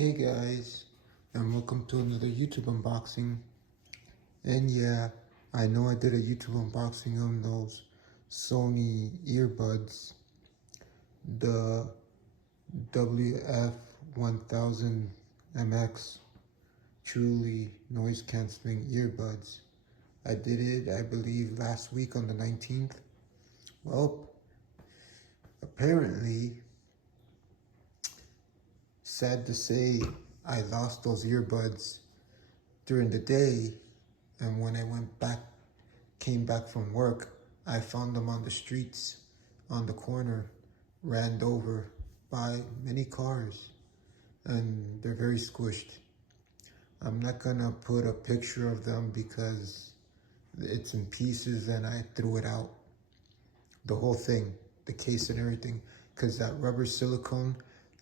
Hey guys, and welcome to another YouTube unboxing. And yeah, I know I did a YouTube unboxing on those Sony earbuds, the WF-1000MX truly noise cancelling earbuds. I did it, I believe, last week on the 19th. Well, apparently, sad to say, I lost those earbuds during the day, and when I came back from work, I found them on the streets, on the corner, ran over by many cars, and they're very squished. I'm not gonna put a picture of them because it's in pieces and I threw it out. The whole thing, the case and everything, because that rubber silicone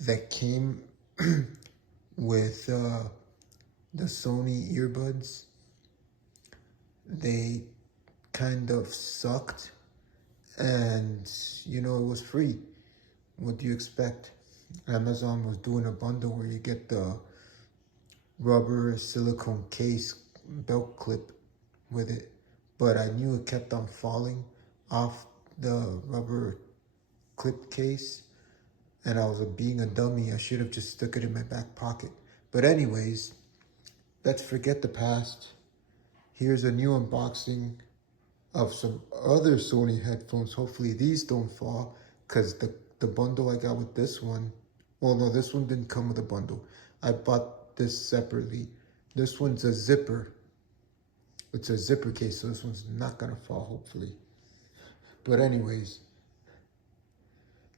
that came with the Sony earbuds, they kind of sucked, and it was free. What do you expect? Amazon was doing a bundle where you get the rubber silicone case belt clip with it, but I knew it kept on falling off the rubber clip case, and I was being a dummy. I should have just stuck it in my back pocket. But anyways, let's forget the past. Here's a new unboxing of some other Sony headphones. Hopefully these don't fall, because the bundle I got with this one, well, no, this one didn't come with a bundle. I bought this separately. This one's a zipper. It's a zipper case, so this one's not gonna fall, hopefully. But anyways,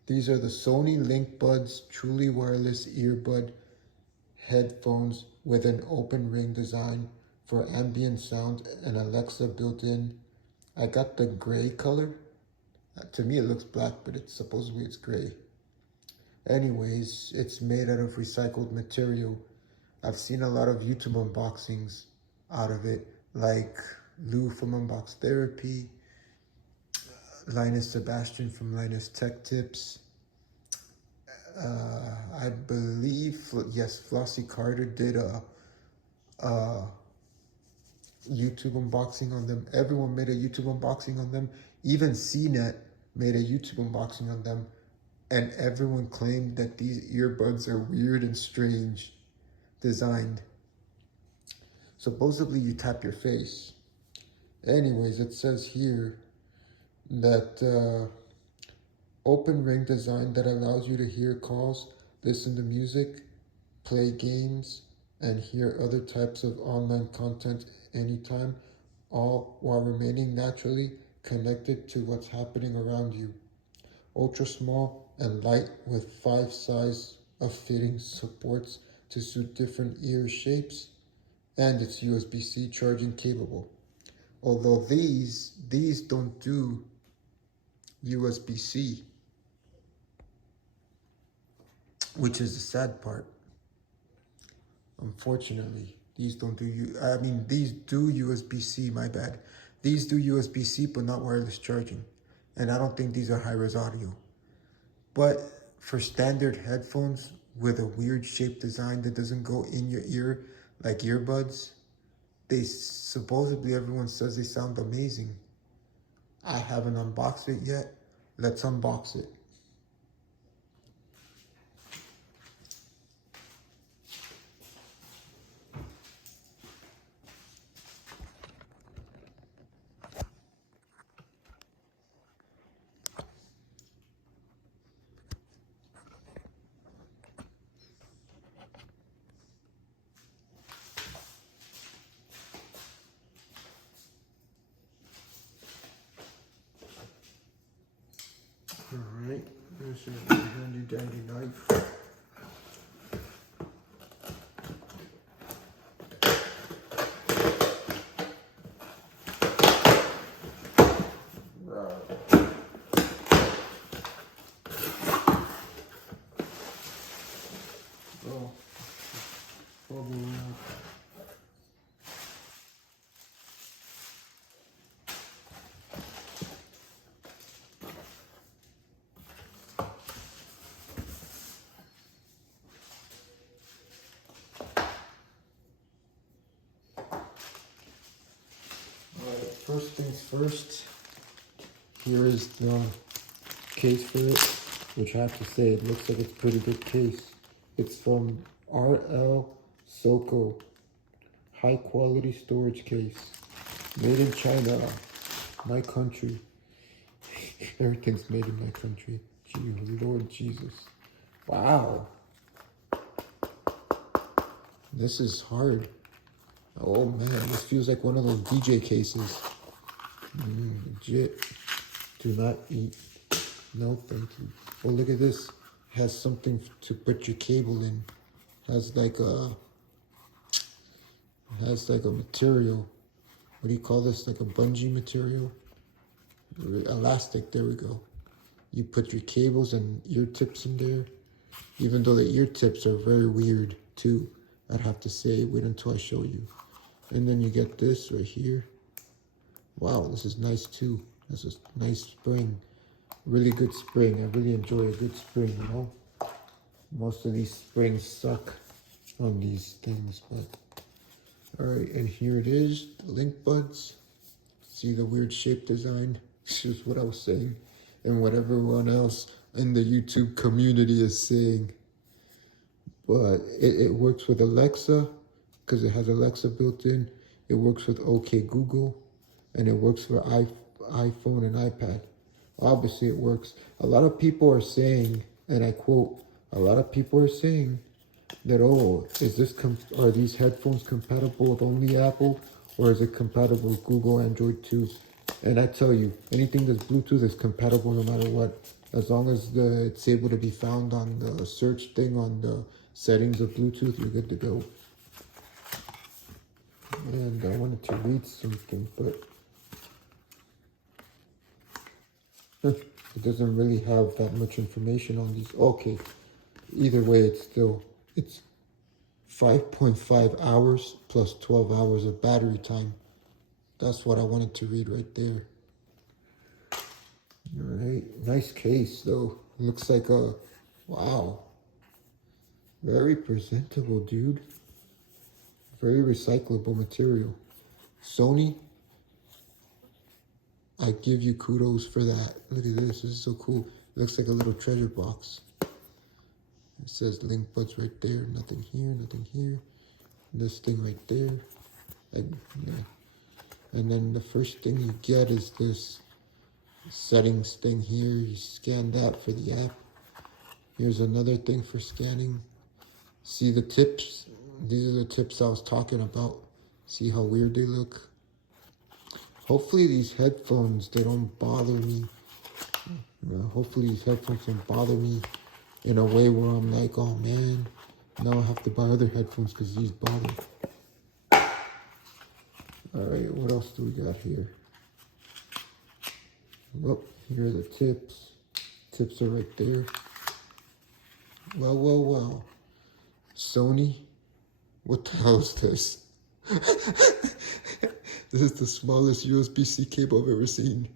these are the Sony LinkBuds truly wireless earbud headphones with an open ring design for ambient sound and Alexa built in. I got the gray color. To me it looks black, but supposedly it's gray. Anyways, it's made out of recycled material. I've seen a lot of YouTube unboxings out of it, like Lou from Unbox Therapy, Linus Sebastian from Linus Tech Tips. I believe, yes, Flossie Carter did a YouTube unboxing on them. Everyone made a YouTube unboxing on them. Even CNET made a YouTube unboxing on them. And everyone claimed that these earbuds are weird and strange designed. Supposedly you tap your face. Anyways, it says here that open ring design that allows you to hear calls, listen to music, play games, and hear other types of online content anytime, all while remaining naturally connected to what's happening around you. Ultra small and light with 5 size of fitting supports to suit different ear shapes, and it's USB-C charging capable. Although these don't do USB-C, which is the sad part. Unfortunately, these don't do these do USB-C, my bad. These do USB-C, but not wireless charging. And I don't think these are high-res audio. But for standard headphones with a weird shaped design that doesn't go in your ear like earbuds, they supposedly, everyone says they sound amazing. I haven't unboxed it yet. Let's unbox it. Alright, this is a handy dandy knife. Oh, bubble wrap. first things first, here is the case for it, which I have to say, it looks like it's a pretty good case. It's from RL Soko, high quality storage case, made in China, my country. Everything's made in my country. Gee, Lord Jesus. Wow. This is hard. Oh man, this feels like one of those DJ cases. Legit. Do not eat. No, thank you. Oh, look at this. Has something to put your cable in. Has like a material. What do you call this? Like a bungee material? Elastic, there we go. You put your cables and ear tips in there. Even though the ear tips are very weird too, I'd have to say, wait until I show you. And then you get this right here. Wow, this is nice too. This is nice spring. Really good spring. I really enjoy a good spring, you know? Most of these springs suck on these things, but... Alright, and here it is, LinkBuds. See the weird shape design? It's just what I was saying. And what everyone else in the YouTube community is saying. But it works with Alexa, because it has Alexa built in. It works with OK Google, and it works for iPhone and iPad. Obviously it works. A lot of people are saying, and I quote, a lot of people are saying that, oh, are these headphones compatible with only Apple, or is it compatible with Google Android too? And I tell you, anything that's Bluetooth is compatible no matter what. As long as it's able to be found on the search thing on the settings of Bluetooth, you're good to go. And I wanted to read something, but it doesn't really have that much information on these. Okay, either way, it's 5.5 hours plus 12 hours of battery time. That's what I wanted to read right there. All right, nice case though. Looks like wow. Very presentable, dude. Very recyclable material. Sony, I give you kudos for that. Look at this, this is so cool. It looks like a little treasure box. It says LinkBuds right there, nothing here, nothing here. This thing right there. And then the first thing you get is this settings thing here. You scan that for the app. Here's another thing for scanning. See the tips? These are the tips I was talking about. See how weird they look? Hopefully these headphones, they don't bother me. Hopefully these headphones don't bother me in a way where I'm like, oh man, now I have to buy other headphones because these bother. Alright, what else do we got here? Well, here are the tips. Tips are right there. Well. Sony, what the hell is this? This is the smallest USB-C cable I've ever seen.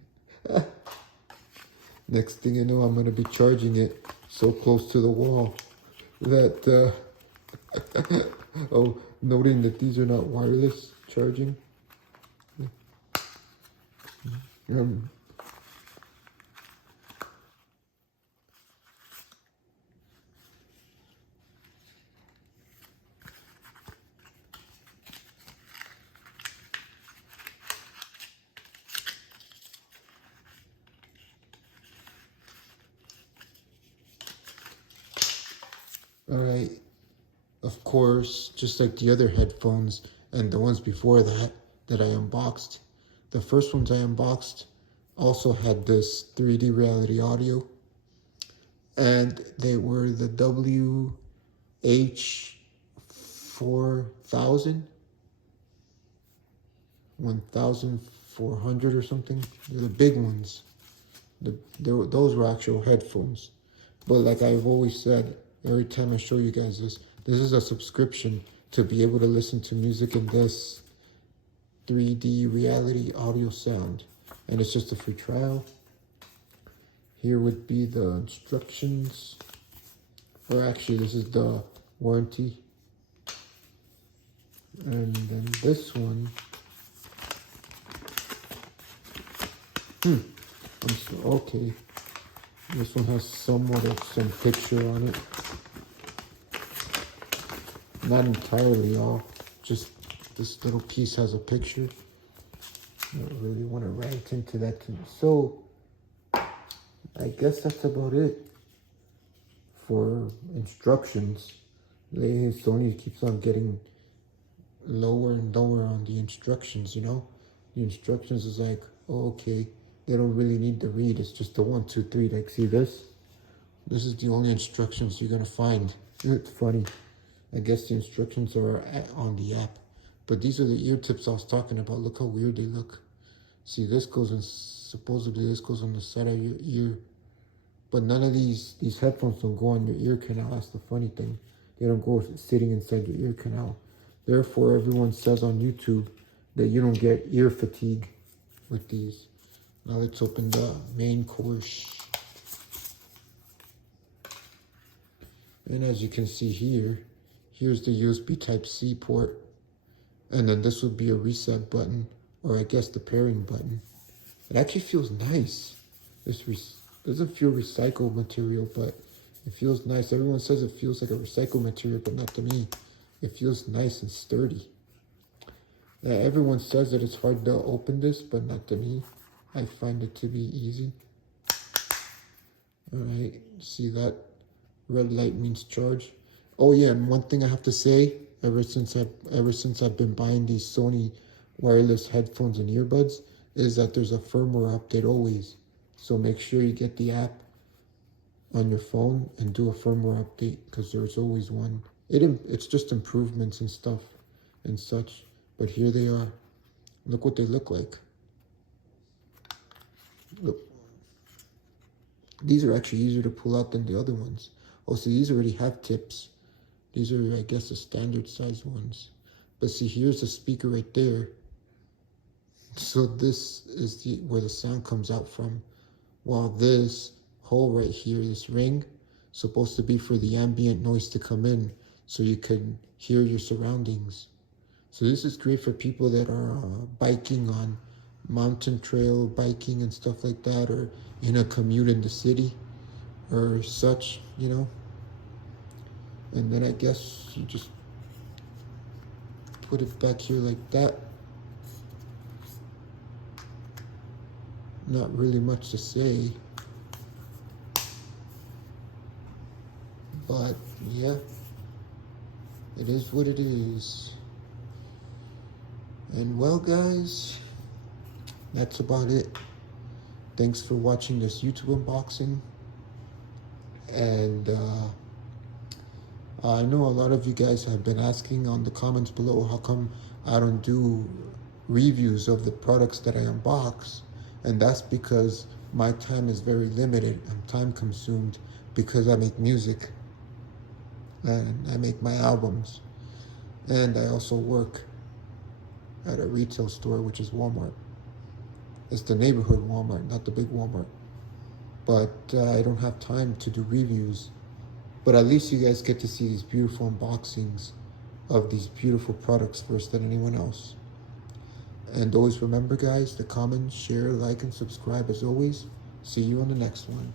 Next thing you know, I'm going to be charging it so close to the wall that, oh, noting that these are not wireless charging. Alright, of course, just like the other headphones and the ones before that I unboxed, the first ones I unboxed also had this 3D reality audio, and they were the WH-4000, 1400 or something. They're the big ones. Those were actual headphones. But like I've always said, every time I show you guys this is a subscription to be able to listen to music in this 3D reality audio sound. And it's just a free trial. Here would be the instructions. Or actually, this is the warranty. And then this one Okay. This one has somewhat of some picture on it. Not entirely all. Just this little piece has a picture. I don't really want to rant into that too. So I guess that's about it for instructions. Sony keeps on getting lower and lower on the instructions, you know? The instructions is like, oh, okay, they don't really need to read. It's just the 1, 2, 3. Like, see this? This is the only instructions you're gonna find. It's funny. I guess the instructions are on the app. But these are the ear tips I was talking about. Look how weird they look. See, this goes in, supposedly this goes on the side of your ear. But none of these headphones don't go on your ear canal. That's the funny thing. They don't go sitting inside your ear canal. Therefore, everyone says on YouTube that you don't get ear fatigue with these. Now let's open the main course. And as you can see here, here's the USB Type-C port. And then this would be a reset button, or I guess the pairing button. It actually feels nice. This doesn't feel recycled material, but it feels nice. Everyone says it feels like a recycled material, but not to me. It feels nice and sturdy. Everyone says that it's hard to open this, but not to me. I find it to be easy. Alright, see that? Red light means charge. Oh yeah, and one thing I have to say, ever since I've been buying these Sony wireless headphones and earbuds, is that there's a firmware update always. So make sure you get the app on your phone and do a firmware update, because there's always one. It's just improvements and stuff and such. But here they are. Look what they look like. Look. These are actually easier to pull out than the other ones. Oh, see, these already have tips. These are, I guess, the standard size ones. But see, here's the speaker right there. So this is where the sound comes out from. While this hole right here, this ring, supposed to be for the ambient noise to come in, so you can hear your surroundings. So this is great for people that are biking on mountain trail biking and stuff like that, or in a commute in the city or such, you know. And then I guess you just put it back here like that. Not really much to say, but yeah, it is what it is. And well, guys, that's about it. Thanks for watching this YouTube unboxing. And I know a lot of you guys have been asking on the comments below how come I don't do reviews of the products that I unbox. And that's because my time is very limited. I'm time consumed because I make music and I make my albums. And I also work at a retail store, which is Walmart. It's the neighborhood Walmart, not the big Walmart. But I don't have time to do reviews. But at least you guys get to see these beautiful unboxings of these beautiful products first than anyone else. And always remember, guys, to comment, share, like, and subscribe as always. See you on the next one.